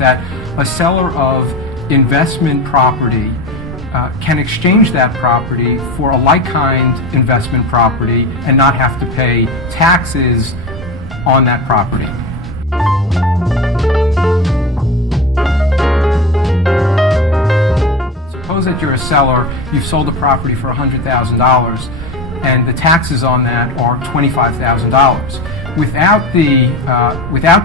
that a seller of investment property can exchange that property for a like-kind investment property and not have to pay taxes on that property. Suppose that you're a seller, you've sold a property for $100,000 and the taxes on that are $25,000. Without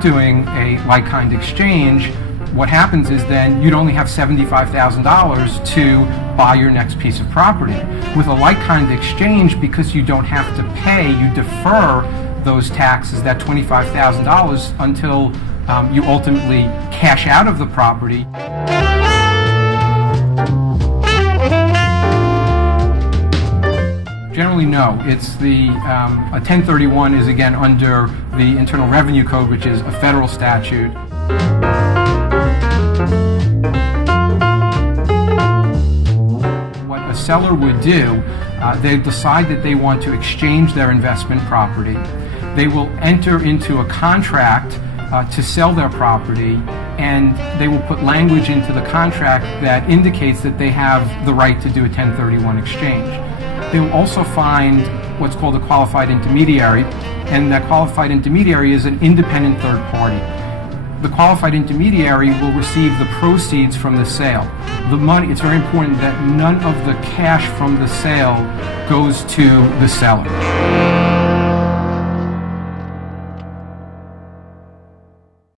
doing a like-kind exchange, what happens is then you'd only have $75,000 to buy your next piece of property. With a like-kind exchange, because you don't have to pay, you defer those taxes, that $25,000, until you ultimately cash out of the property. Generally, no. It's a 1031 is again under the Internal Revenue Code, which is a federal statute. What a seller would do, they decide that they want to exchange their investment property. They will enter into a contract to sell their property, and they will put language into the contract that indicates that they have the right to do a 1031 exchange. They will also find what's called a qualified intermediary, and that qualified intermediary is an independent third party. The qualified intermediary will receive the proceeds from the sale. The money, it's very important that none of the cash from the sale goes to the seller.